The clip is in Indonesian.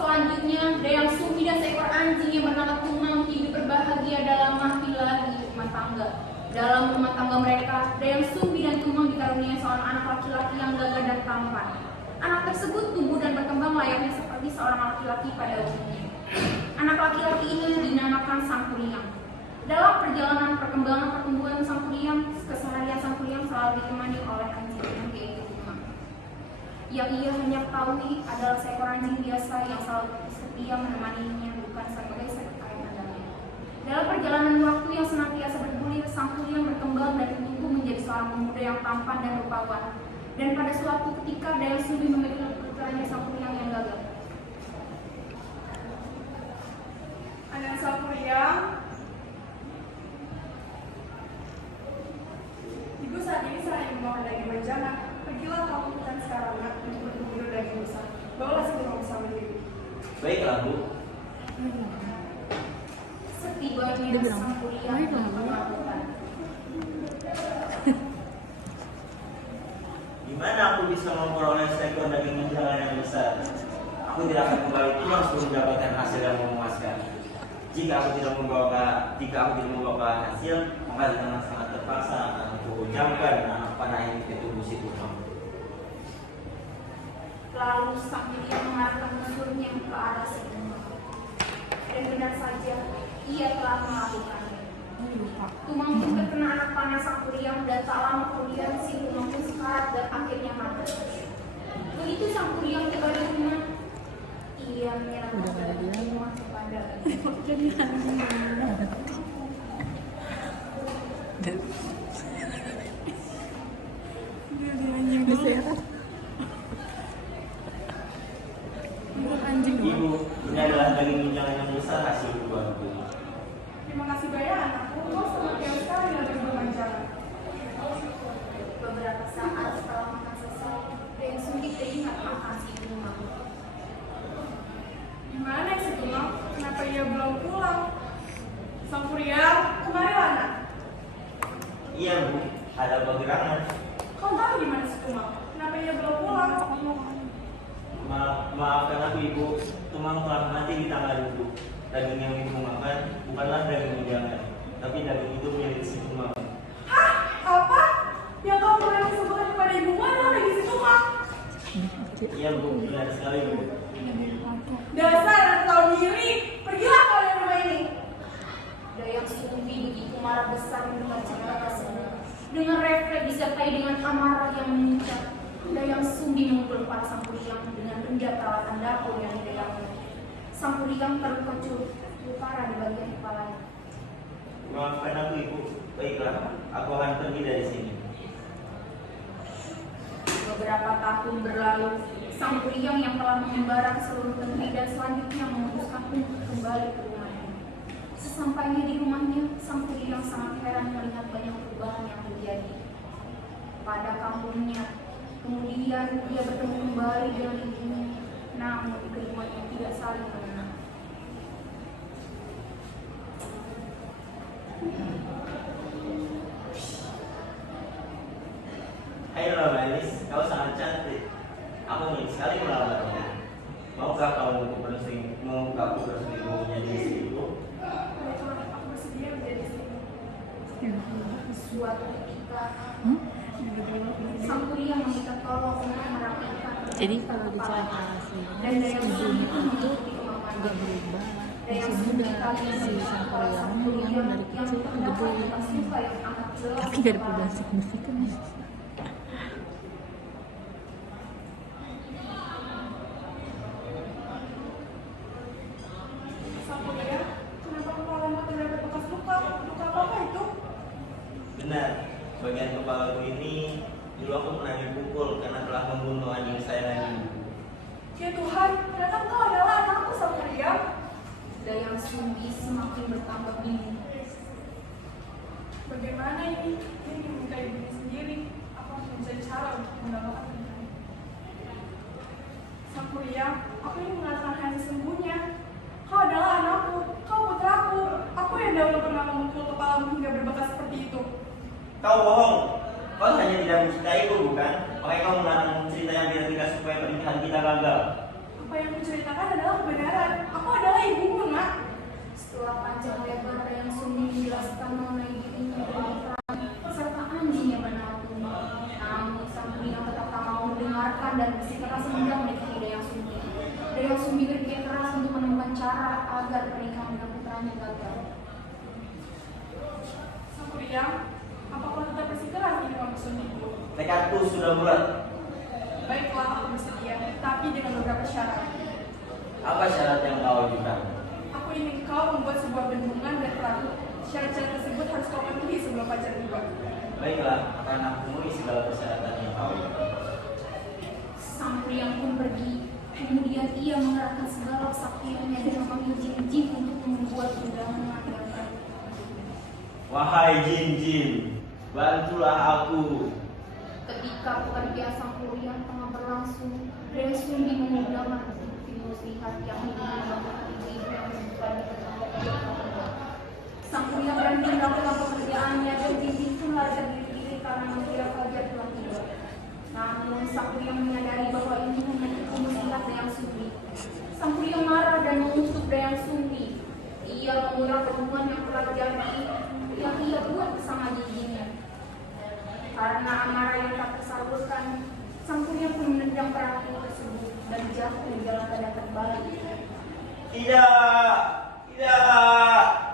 Selanjutnya, Dayang Sumi dan seekor anjing yang bernama Tumang hidup berbahagia dalam mahfilah rumah tangga. Dalam rumah tangga mereka, Dayang Sumi dan Tumang dikaruniai seorang anak laki-laki yang gagah dan tampan. Anak tersebut tumbuh dan berkembang layaknya seperti seorang laki-laki pada umumnya. Anak laki-laki ini dinamakan Sang Kuryang. Dalam perjalanan perkembangan pertumbuhan Sang Kuryang, keseharian Sang Kuryang selalu ditemani oleh anjing yaitu Tumang. Yang ia hanya ketahui adalah seekor anjing biasa yang selalu setia menemaninya, bukan sebagai sekretari andalnya. Dalam perjalanan waktu yang senantiasa bergulir, Sang Kuryang berkembang dan tumbuh menjadi seorang pemuda yang tampan dan rupawan. Dan pada suatu ketika, Dayang Sumi memiliki putranya Sang Kuryang yang gagah. Anak Sang Kuryang, ibu saat ini saya memakan daging menjangan. Pergilah kamu ke hutan sekarang untuk berburu daging besar. Bawalah segera bersama diri. Baiklah, Bu. Setibanya Sang Kuryang melakukan. Gimana aku bisa memperoleh seekor daging menjangan yang besar? Aku tidak akan kembali pulang sebelum mendapatkan hasil yang memuaskan. Jika aku tidak membawa hasil, maka dengan sangat terpaksa akan aku ucapkan anak panah ini ke tubuh si Tumang. Lalu Sang Kuryang mengarahkan musuhnya ke arah si Tumang. Dan benar saja, ia telah melakukannya. Tumang pun terkena anak panah Sang Kuryang dan tak lama kemudian si Tumang pun sekarat dan akhirnya mati. Begitu Sang Kuryang tiba di rumah, ia menyerahkan Tumang kepada Ibu, ini adalah daging menjangan yang besar hasil buahku. Terima kasih banyak anakku. Kau sangat yang sekali dalam berburu menjangan. beberapa saat setelah makan selesai, Dayang Sumi teringat akan si Tumang. Gimana si Tumang? Kenapa ia belum pulang? Sang Kuryang, kemarilah anak. Iya, Bu. Ada apa gerangan? Kau tahu di mana si Tumang? Kenapa ia belum pulang? Maafkan aku, Ibu. Tumang telah mati di tangan Ibu. Daging yang Ibu makan bukanlah daging menjangan, tapi daging itu milik si Tumang. Hah? Apa? Yang kau berani sebutkan kepada ibumu adalah daging si Tumang? Iya, Bu. Benar sekali, Bu. Dasar anak tahu diri. Pergilah kau dari rumah ini. Dayang Sumi begitu marah besar mendengar cerita tersebut. Dengan refleks disertai dengan amarah yang memuncak, Dayang Sumi memukul kepala Sang Kuryang dengan benda peralatan dapur yang dipegangnya. Sang Kuryang terluka cukup parah di bagian kepalanya. Maafkan aku, Ibu. Baiklah, aku akan pergi dari sini. Beberapa tahun berlalu, Sang Kuryang yang telah mengembara ke seluruh negeri dan selanjutnya memutuskan untuk kembali ke rumahnya. Sesampainya di rumahnya, Sang Kuryang sangat heran melihat banyak perubahan yang terjadi pada kampungnya. Kemudian dia bertemu kembali dengan ibunya, namun keduanya tidak saling mengenal. Hai Nona Manis, kau sangat cantik. Aku ingin sekali melamarmu. Maukah kamu membuka aku berselingkuh menjadi istriku? Baiklah, aku bersedia menjadi istrimu. Suatu ketika, Sang Kuryang meminta tolong untuk merapikan. Jadi kalau diceritakan dan Dayang Sumi pun mengikuti kemauan. juga berubah Dayang masih Sumi muda kali si Sang Kuryang yang dari kecil ke gede tapi gak ada perubahan signifikan. Sang Kuryang, kenapa kepalamu terdapat bekas luka? Luka apa itu? Benar, bagian kepalaku ini dulu aku pernah dipukul karena telah membunuh anjing kesayangan ibu. Ya Tuhan, ternyata kau adalah anakku Sang Kuryang. Dayang Sumi semakin bertambah bingung. Bagaimana ini? Dia ingin mencari diri sendiri. Aku harus mencari cara untuk mendapatkan ini. Sang Kuryang, aku ingin mengatakan hal sesungguhnya. Kau adalah anakku, kau putraku. Aku yang dahulu pernah memukul kepalamu hingga berbekas seperti itu. Kau bohong, kau hanya tidak mencintaiku bukan? Makanya kau melarang cerita yang tidak supaya pernikahan kita gagal. Aku Apa yang kuceritakan adalah kebenaran. Aku adalah ibumu, nak. Setelah panjang lebar Dayang Sumi menjelaskan mengenai dirinya dan peran serta anjing yang bernama Tuma, namun sang Bidang tetap tak mau mendengarkan dan bersikeras hendak menikahi Dayang Sumi. Dayang Sumi berpikir keras untuk menemukan cara agar pernikahan dengan putranya gagal. Sang Bidang, apa kau tetap bersikeras ingin mempersuntingku? Tekadku sudah bulat. Baiklah, aku bersedia, tapi dengan beberapa syarat. Apa syarat yang kau ajukan? Aku ingin kau membuat sebuah bendungan dan perahu. Syarat-syarat tersebut harus kau penuhi sebelum fajar tiba. Baiklah, akan aku penuhi segala persyaratan yang kau ajukan. Sang priang pun pergi. Kemudian ia mengerahkan segala kesaktiannya dan memanggil jin-jin untuk membuat undangan yang baik. Wahai jin-jin, bantulah aku. Ketika pekerjaan sang priang tengah berlangsung, Dayang Sumi mengundang muslihat yang membangun ibu yang bukan sang priang berani melakukan pekerjaannya dan jin-jin pun lari berdiri karena mengira fajar telah tiba. Namun sang priang menyadari bahwa ini hanya tipu muslihat Dayang Sumi. Sang priang marah dan mengutuk Dayang Sumi. Ia mengulang hubungan yang telah jadi yang ia buat bersama jinnya. Karena amarah yang tak tersalurkan, sang priang pun menendang perahu tersebut dan jatuh dalam keadaan terbalik. Tidak, tidak.